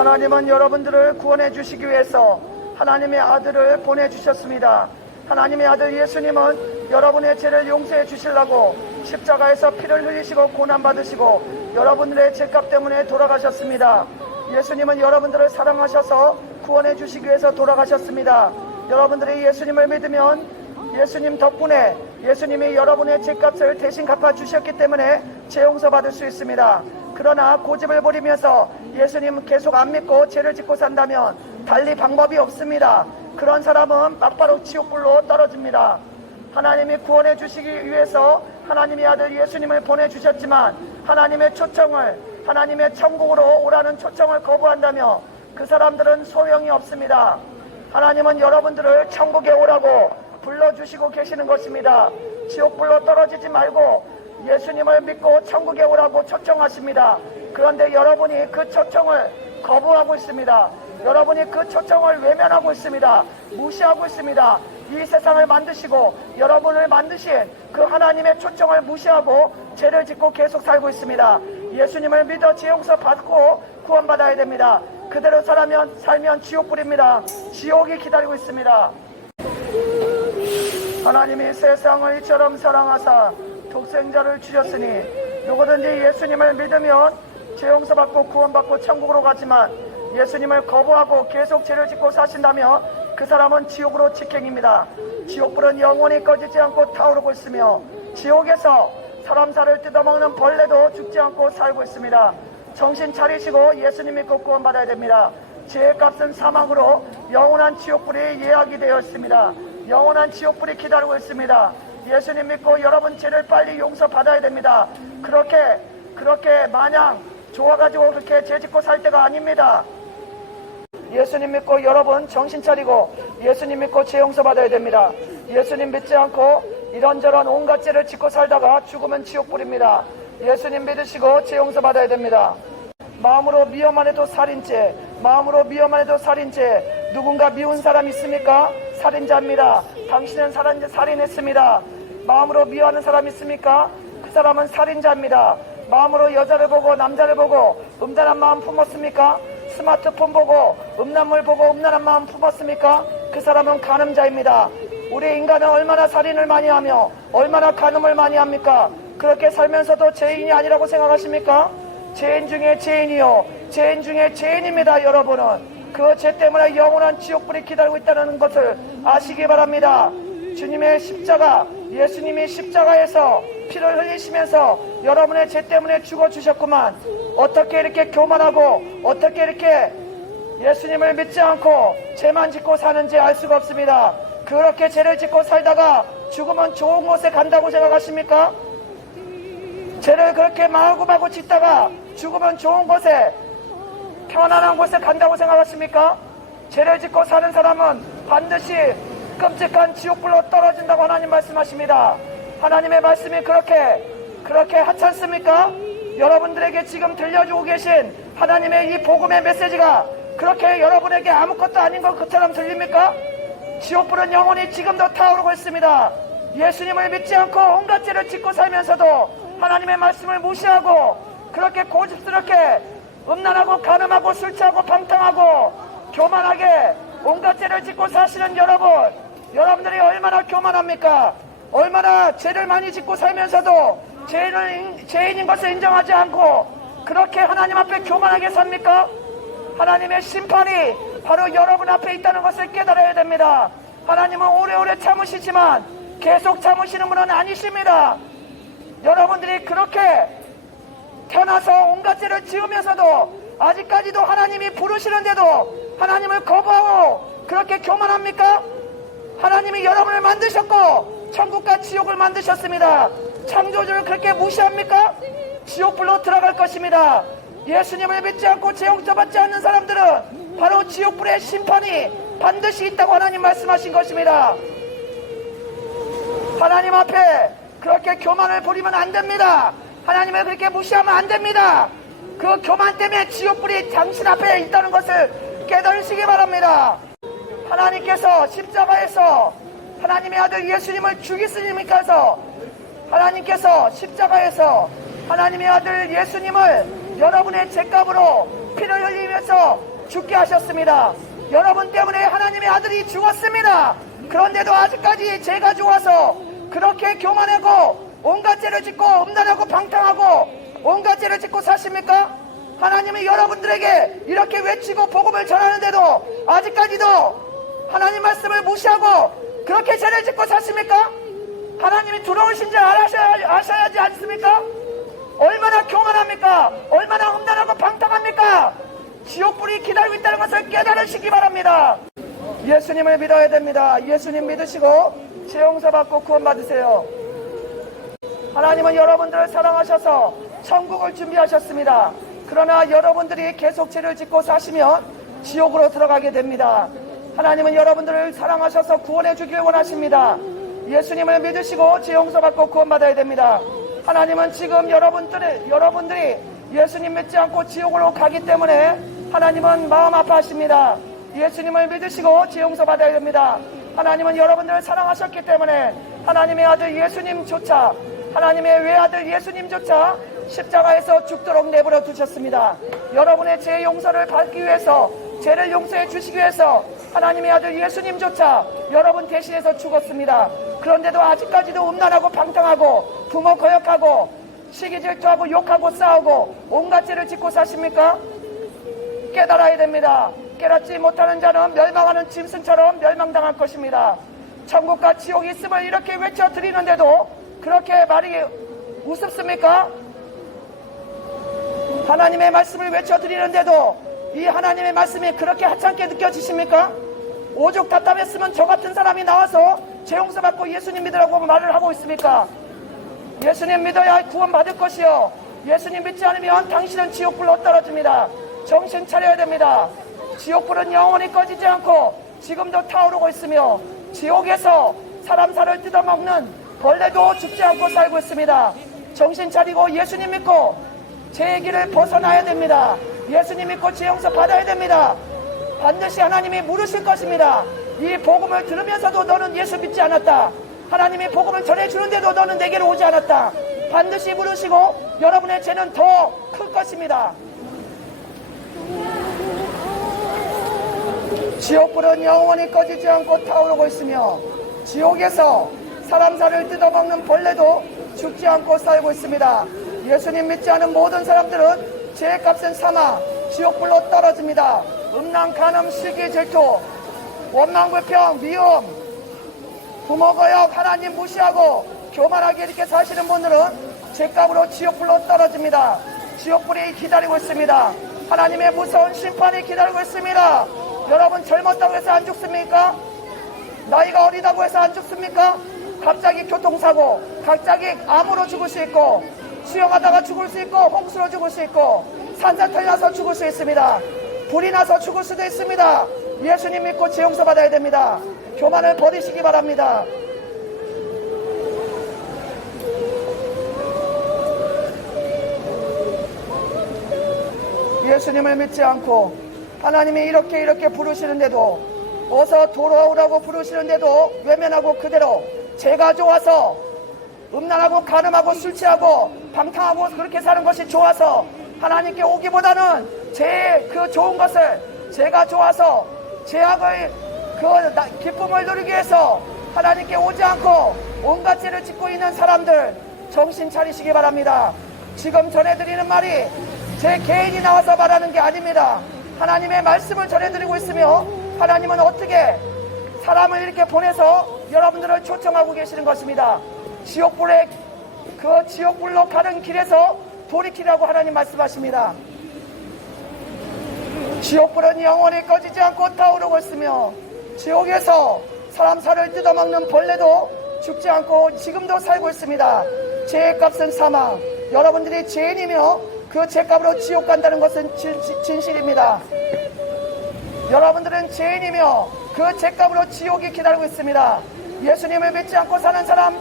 하나님은 여러분들을 구원해 주시기 위해서 하나님의 아들을 보내주셨습니다. 하나님의 아들 예수님은 여러분의 죄를 용서해 주시려고 십자가에서 피를 흘리시고 고난받으시고 여러분들의 죄값 때문에 돌아가셨습니다. 예수님은 여러분들을 사랑하셔서 구원해 주시기 위해서 돌아가셨습니다. 여러분들이 예수님을 믿으면 예수님 덕분에 예수님이 여러분의 죄값을 대신 갚아주셨기 때문에 죄 용서받을 수 있습니다. 그러나 고집을 부리면서 예수님 계속 안 믿고 죄를 짓고 산다면 달리 방법이 없습니다. 그런 사람은 막바로 지옥불로 떨어집니다. 하나님이 구원해 주시기 위해서 하나님의 아들 예수님을 보내주셨지만 하나님의 초청을, 하나님의 천국으로 오라는 초청을 거부한다며 그 사람들은 소용이 없습니다. 하나님은 여러분들을 천국에 오라고 불러주시고 계시는 것입니다. 지옥불로 떨어지지 말고 예수님을 믿고 천국에 오라고 초청하십니다. 그런데 여러분이 그 초청을 거부하고 있습니다. 여러분이 그 초청을 외면하고 있습니다. 무시하고 있습니다. 이 세상을 만드시고 여러분을 만드신 그 하나님의 초청을 무시하고 죄를 짓고 계속 살고 있습니다. 예수님을 믿어 죄 용서 받고 구원받아야 됩니다. 그대로 살면 지옥불입니다. 지옥이 기다리고 있습니다. 하나님이 세상을 이처럼 사랑하사 독생자를 주셨으니 누구든지 예수님을 믿으면 죄 용서받고 구원받고 천국으로 가지만 예수님을 거부하고 계속 죄를 짓고 사신다면 그 사람은 지옥으로 직행입니다. 지옥불은 영원히 꺼지지 않고 타오르고 있으며 지옥에서 사람 살을 뜯어먹는 벌레도 죽지 않고 살고 있습니다. 정신 차리시고 예수님 믿고 구원받아야 됩니다. 죄의 값은 사망으로 영원한 지옥불이 예약이 되어 있습니다. 영원한 지옥불이 기다리고 있습니다. 예수님 믿고 여러분 죄를 빨리 용서받아야 됩니다. 그렇게 마냥 좋아가지고 그렇게 죄 짓고 살 때가 아닙니다. 예수님 믿고 여러분 정신 차리고 예수님 믿고 죄 용서받아야 됩니다. 예수님 믿지 않고 이런저런 온갖 죄를 짓고 살다가 죽으면 지옥불입니다. 예수님 믿으시고 죄 용서받아야 됩니다. 마음으로 미워만 해도 살인죄, 마음으로 미워만 해도 살인죄. 누군가 미운 사람 있습니까? 살인자입니다. 당신은 살인했습니다. 마음으로 미워하는 사람 있습니까? 그 사람은 살인자입니다. 마음으로 여자를 보고 남자를 보고 음란한 마음 품었습니까? 스마트폰 보고 음란물 보고 음란한 마음 품었습니까? 그 사람은 간음자입니다. 우리 인간은 얼마나 살인을 많이 하며 얼마나 간음을 많이 합니까? 그렇게 살면서도 죄인이 아니라고 생각하십니까? 죄인 중에 죄인이요 죄인 중에 죄인입니다. 여러분은 그 죄 때문에 영원한 지옥불이 기다리고 있다는 것을 아시기 바랍니다. 주님의 십자가, 예수님이 십자가에서 피를 흘리시면서 여러분의 죄 때문에 죽어주셨구만. 어떻게 이렇게 교만하고 어떻게 이렇게 예수님을 믿지 않고 죄만 짓고 사는지 알 수가 없습니다. 그렇게 죄를 짓고 살다가 죽으면 좋은 곳에 간다고 생각하십니까? 죄를 그렇게 마구마구 짓다가 죽으면 좋은 곳에 편안한 곳에 간다고 생각하십니까? 죄를 짓고 사는 사람은 반드시 끔찍한 지옥불로 떨어진다고 하나님 말씀하십니다. 하나님의 말씀이 그렇게 하찮습니까? 여러분들에게 지금 들려주고 계신 하나님의 이 복음의 메시지가 그렇게 여러분에게 아무것도 아닌 것처럼 들립니까? 지옥불은 영원히 지금도 타오르고 있습니다. 예수님을 믿지 않고 온갖 죄를 짓고 살면서도 하나님의 말씀을 무시하고 그렇게 고집스럽게 음란하고 간음하고 술 취하고 방탕하고 교만하게 온갖 죄를 짓고 사시는 여러분들이 얼마나 교만합니까? 얼마나 죄를 많이 짓고 살면서도 죄인인 것을 인정하지 않고 그렇게 하나님 앞에 교만하게 삽니까? 하나님의 심판이 바로 여러분 앞에 있다는 것을 깨달아야 됩니다. 하나님은 오래오래 참으시지만 계속 참으시는 분은 아니십니다. 여러분들이 그렇게 태어나서 온갖 죄를 지으면서도 아직까지도 하나님이 부르시는데도 하나님을 거부하고 그렇게 교만합니까? 하나님이 여러분을 만드셨고 천국과 지옥을 만드셨습니다. 창조주를 그렇게 무시합니까? 지옥불로 들어갈 것입니다. 예수님을 믿지 않고 죄 용서받지 않는 사람들은 바로 지옥불의 심판이 반드시 있다고 하나님 말씀하신 것입니다. 하나님 앞에 그렇게 교만을 부리면 안 됩니다. 하나님을 그렇게 무시하면 안 됩니다. 그 교만 때문에 지옥불이 당신 앞에 있다는 것을 깨달으시기 바랍니다. 하나님께서 십자가에서 하나님의 아들 예수님을 죽이시니까서 하나님께서 십자가에서 하나님의 아들 예수님을 여러분의 죄값으로 피를 흘리면서 죽게 하셨습니다. 여러분 때문에 하나님의 아들이 죽었습니다. 그런데도 아직까지 죄가 좋아서 그렇게 교만하고 온갖 죄를 짓고 음란하고 방탕하고 온갖 죄를 짓고 사십니까? 하나님이 여러분들에게 이렇게 외치고 복음을 전하는데도 아직까지도 하나님 말씀을 무시하고 그렇게 죄를 짓고 사십니까? 하나님이 들어오신 줄 아셔야지 않습니까? 얼마나 교만합니까? 얼마나 음란하고 방탕합니까? 지옥불이 기다리고 있다는 것을 깨달으시기 바랍니다. 예수님을 믿어야 됩니다. 예수님 믿으시고 죄 용서받고 구원받으세요. 하나님은 여러분들을 사랑하셔서 천국을 준비하셨습니다. 그러나 여러분들이 계속 죄를 짓고 사시면 지옥으로 들어가게 됩니다. 하나님은 여러분들을 사랑하셔서 구원해 주길 원하십니다. 예수님을 믿으시고 죄 용서받고 구원받아야 됩니다. 하나님은 지금 여러분들이 예수님 믿지 않고 지옥으로 가기 때문에 하나님은 마음 아파하십니다. 예수님을 믿으시고 죄 용서받아야 됩니다. 하나님은 여러분들을 사랑하셨기 때문에 하나님의 아들 예수님조차 하나님의 외아들 예수님조차 십자가에서 죽도록 내버려 두셨습니다. 여러분의 죄 용서를 받기 위해서 죄를 용서해 주시기 위해서 하나님의 아들 예수님조차 여러분 대신해서 죽었습니다. 그런데도 아직까지도 음란하고 방탕하고 부모 거역하고 시기 질투하고 욕하고 싸우고 온갖 죄를 짓고 사십니까? 깨달아야 됩니다. 깨닫지 못하는 자는 멸망하는 짐승처럼 멸망당할 것입니다. 천국과 지옥이 있음을 이렇게 외쳐드리는데도 그렇게 말이 우습습니까? 하나님의 말씀을 외쳐드리는데도 이 하나님의 말씀이 그렇게 하찮게 느껴지십니까? 오죽 답답했으면 저 같은 사람이 나와서 죄 용서받고 예수님 믿으라고 말을 하고 있습니까? 예수님 믿어야 구원 받을 것이요, 예수님 믿지 않으면 당신은 지옥불로 떨어집니다. 정신 차려야 됩니다. 지옥불은 영원히 꺼지지 않고 지금도 타오르고 있으며 지옥에서 사람 살을 뜯어먹는 벌레도 죽지 않고 살고 있습니다. 정신 차리고 예수님 믿고 죄의 길을 벗어나야 됩니다. 예수님 믿고 죄 용서 받아야 됩니다. 반드시 하나님이 물으실 것입니다. 이 복음을 들으면서도 너는 예수 믿지 않았다. 하나님이 복음을 전해주는데도 너는 내게로 오지 않았다. 반드시 물으시고 여러분의 죄는 더 클 것입니다. 지옥불은 영원히 꺼지지 않고 타오르고 있으며 지옥에서 사람 살을 뜯어먹는 벌레도 죽지 않고 살고 있습니다. 예수님 믿지 않은 모든 사람들은 죄의 값은 사망, 지옥불로 떨어집니다. 음란, 간음, 시기, 질투, 원망, 불평, 미움, 부모 거역, 하나님 무시하고 교만하게 이렇게 사시는 분들은 죄값으로 지옥불로 떨어집니다. 지옥불이 기다리고 있습니다. 하나님의 무서운 심판이 기다리고 있습니다. 여러분 젊었다고 해서 안 죽습니까? 나이가 어리다고 해서 안 죽습니까? 갑자기 교통사고, 갑자기 암으로 죽을 수 있고, 수영하다가 죽을 수 있고, 홍수로 죽을 수 있고, 산사태 나서 죽을 수 있습니다. 불이 나서 죽을 수도 있습니다. 예수님 믿고 죄 용서 받아야 됩니다. 교만을 버리시기 바랍니다. 예수님을 믿지 않고 하나님이 이렇게 부르시는데도, 어서 돌아오라고 부르시는데도 외면하고 그대로 죄가 좋아서 음란하고 간음하고 술 취하고 방탕하고 그렇게 사는 것이 좋아서 하나님께 오기보다는 죄의 그 좋은 것을, 죄가 좋아서 죄악의 그 기쁨을 누리기 위해서 하나님께 오지 않고 온갖 죄를 짓고 있는 사람들 정신 차리시기 바랍니다. 지금 전해드리는 말이 제 개인이 나와서 말하는 게 아닙니다. 하나님의 말씀을 전해드리고 있으며 하나님은 어떻게 사람을 이렇게 보내서 여러분들을 초청하고 계시는 것입니다. 지옥불에, 그 지옥불로 가는 길에서 돌이키라고 하나님 말씀하십니다. 지옥불은 영원히 꺼지지 않고 타오르고 있으며 지옥에서 사람 살을 뜯어먹는 벌레도 죽지 않고 지금도 살고 있습니다. 죄의 값은 사망. 여러분들이 죄인이며 그 죄값으로 지옥 간다는 것은 진실입니다. 여러분들은 죄인이며 그 죄값으로 지옥이 기다리고 있습니다. 예수님을 믿지 않고 사는 사람,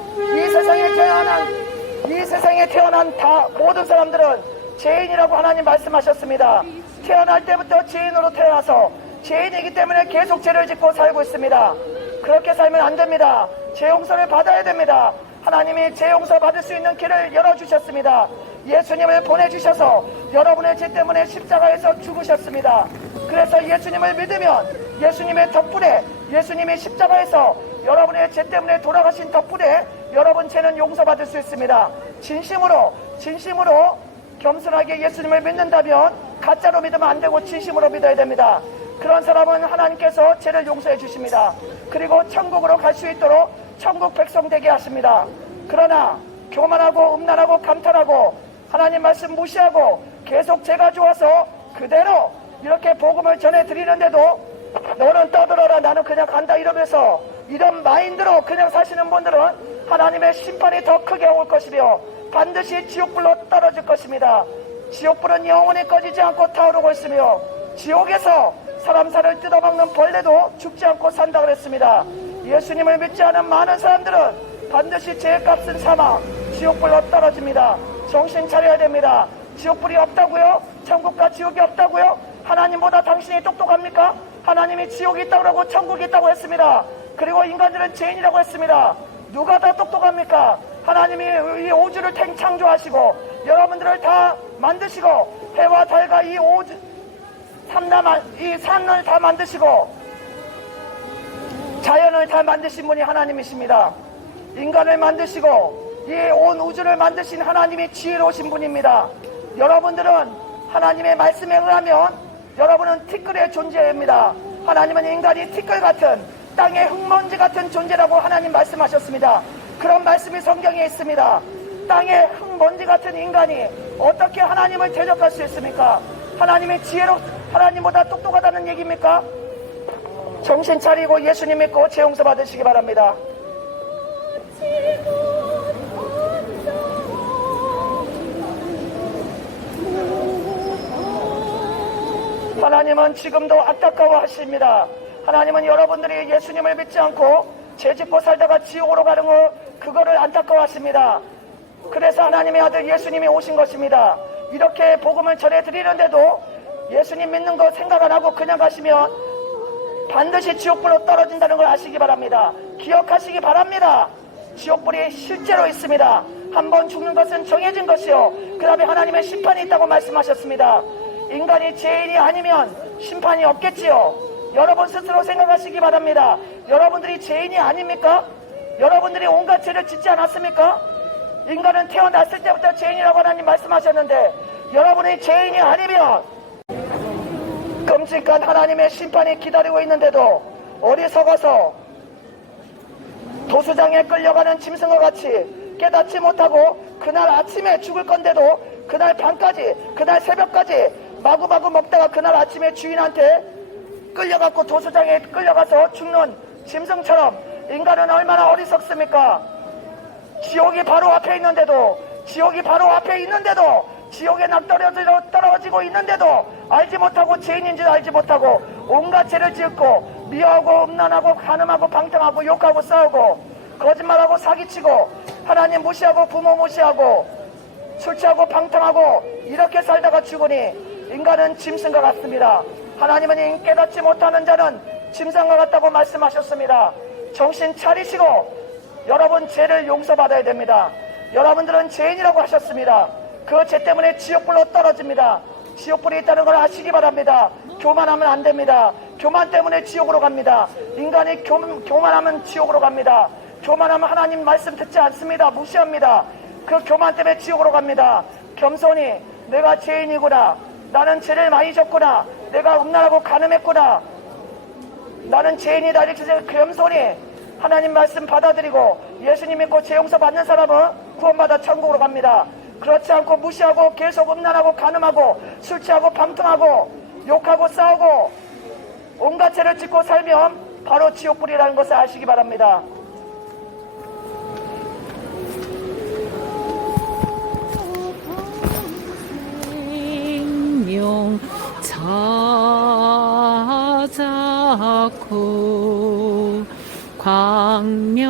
이 세상에 태어난 다 모든 사람들은 죄인이라고 하나님 말씀하셨습니다. 태어날 때부터 죄인으로 태어나서 죄인이기 때문에 계속 죄를 짓고 살고 있습니다. 그렇게 살면 안 됩니다. 죄 용서를 받아야 됩니다. 하나님이 죄 용서 받을 수 있는 길을 열어주셨습니다. 예수님을 보내주셔서 여러분의 죄 때문에 십자가에서 죽으셨습니다. 그래서 그래서 예수님을 믿으면 예수님의 덕분에, 예수님이 십자가에서 여러분의 죄 때문에 돌아가신 덕분에 여러분 죄는 용서받을 수 있습니다. 진심으로 겸손하게 예수님을 믿는다면 가짜로 믿으면 안 되고 진심으로 믿어야 됩니다. 그런 사람은 하나님께서 죄를 용서해 주십니다. 그리고 천국으로 갈 수 있도록 천국 백성 되게 하십니다. 그러나 교만하고 음란하고 감탄하고 하나님 말씀 무시하고 계속 죄가 좋아서 그대로 이렇게 복음을 전해드리는데도 너는 떠들어라, 나는 그냥 간다 이러면서 이런 마인드로 그냥 사시는 분들은 하나님의 심판이 더 크게 올 것이며 반드시 지옥불로 떨어질 것입니다. 지옥불은 영원히 꺼지지 않고 타오르고 있으며 지옥에서 사람 살을 뜯어먹는 벌레도 죽지 않고 산다 그랬습니다. 예수님을 믿지 않은 많은 사람들은 반드시 죄값은 사망, 지옥불로 떨어집니다. 정신 차려야 됩니다. 지옥불이 없다고요? 천국과 지옥이 없다고요? 하나님보다 당신이 똑똑합니까? 하나님이 지옥이 있다고 하고 천국이 있다고 했습니다. 그리고 인간들은 죄인이라고 했습니다. 누가 더 똑똑합니까? 하나님이 이 우주를 창조하시고 여러분들을 다 만드시고 해와 달과 이 산을 다 만드시고 자연을 다 만드신 분이 하나님이십니다. 인간을 만드시고 이 온 우주를 만드신 하나님이 지혜로우신 분입니다. 여러분들은 하나님의 말씀에 의하면 여러분은 티끌의 존재입니다. 하나님은 인간이 티끌 같은 땅의 흙먼지 같은 존재라고 하나님 말씀하셨습니다. 그런 말씀이 성경에 있습니다. 땅의 흙먼지 같은 인간이 어떻게 하나님을 대적할 수 있습니까? 하나님의 하나님보다 똑똑하다는 얘기입니까? 정신 차리고 예수님 믿고 죄 용서 받으시기 바랍니다. 하나님은 지금도 안타까워하십니다. 하나님은 여러분들이 예수님을 믿지 않고 죄 짓고 살다가 지옥으로 가는 그거를 안타까워하십니다. 그래서 하나님의 아들 예수님이 오신 것입니다. 이렇게 복음을 전해드리는데도 예수님 믿는 거 생각 안 하고 그냥 가시면 반드시 지옥불로 떨어진다는 걸 아시기 바랍니다. 기억하시기 바랍니다. 지옥불이 실제로 있습니다. 한번 죽는 것은 정해진 것이요, 그 다음에 하나님의 심판이 있다고 말씀하셨습니다. 인간이 죄인이 아니면 심판이 없겠지요. 여러분 스스로 생각하시기 바랍니다. 여러분들이 죄인이 아닙니까? 여러분들이 온갖 죄를 짓지 않았습니까? 인간은 태어났을 때부터 죄인이라고 하나님 말씀하셨는데 여러분이 죄인이 아니면 끔찍한 하나님의 심판이 기다리고 있는데도 어리석어서 도수장에 끌려가는 짐승과 같이 깨닫지 못하고 그날 아침에 죽을 건데도 그날 밤까지, 그날 새벽까지 마구마구 먹다가 그날 아침에 주인한테 끌려갖고 도수장에 끌려가서 죽는 짐승처럼 인간은 얼마나 어리석습니까? 지옥이 바로 앞에 있는데도, 지옥에 떨어지고 있는데도 알지 못하고 죄인인 줄 알지 못하고 온갖 죄를 짓고 미워하고 음란하고 간음하고 방탕하고 욕하고 싸우고 거짓말하고 사기치고 하나님 무시하고 부모 무시하고 술 취하고 방탕하고 이렇게 살다가 죽으니 인간은 짐승과 같습니다. 하나님은 깨닫지 못하는 자는 짐승과 같다고 말씀하셨습니다. 정신 차리시고 여러분 죄를 용서받아야 됩니다. 여러분들은 죄인이라고 하셨습니다. 그 죄 때문에 지옥불로 떨어집니다. 지옥불이 있다는 걸 아시기 바랍니다. 교만하면 안 됩니다. 교만 때문에 지옥으로 갑니다. 인간이 교만하면 지옥으로 갑니다. 교만하면 하나님 말씀 듣지 않습니다. 무시합니다. 그 교만 때문에 지옥으로 갑니다. 겸손히 내가 죄인이구나, 나는 죄를 많이 졌구나, 내가 음란하고 간음했구나, 나는 죄인이다, 이렇게 겸손히 하나님 말씀 받아들이고 예수님 믿고 죄 용서 받는 사람은 구원받아 천국으로 갑니다. 그렇지 않고 무시하고 계속 음란하고 간음하고 술 취하고 방탕하고 욕하고 싸우고 온갖 죄를 짓고 살면 바로 지옥불이라는 것을 아시기 바랍니다. 생명 찾았고 광명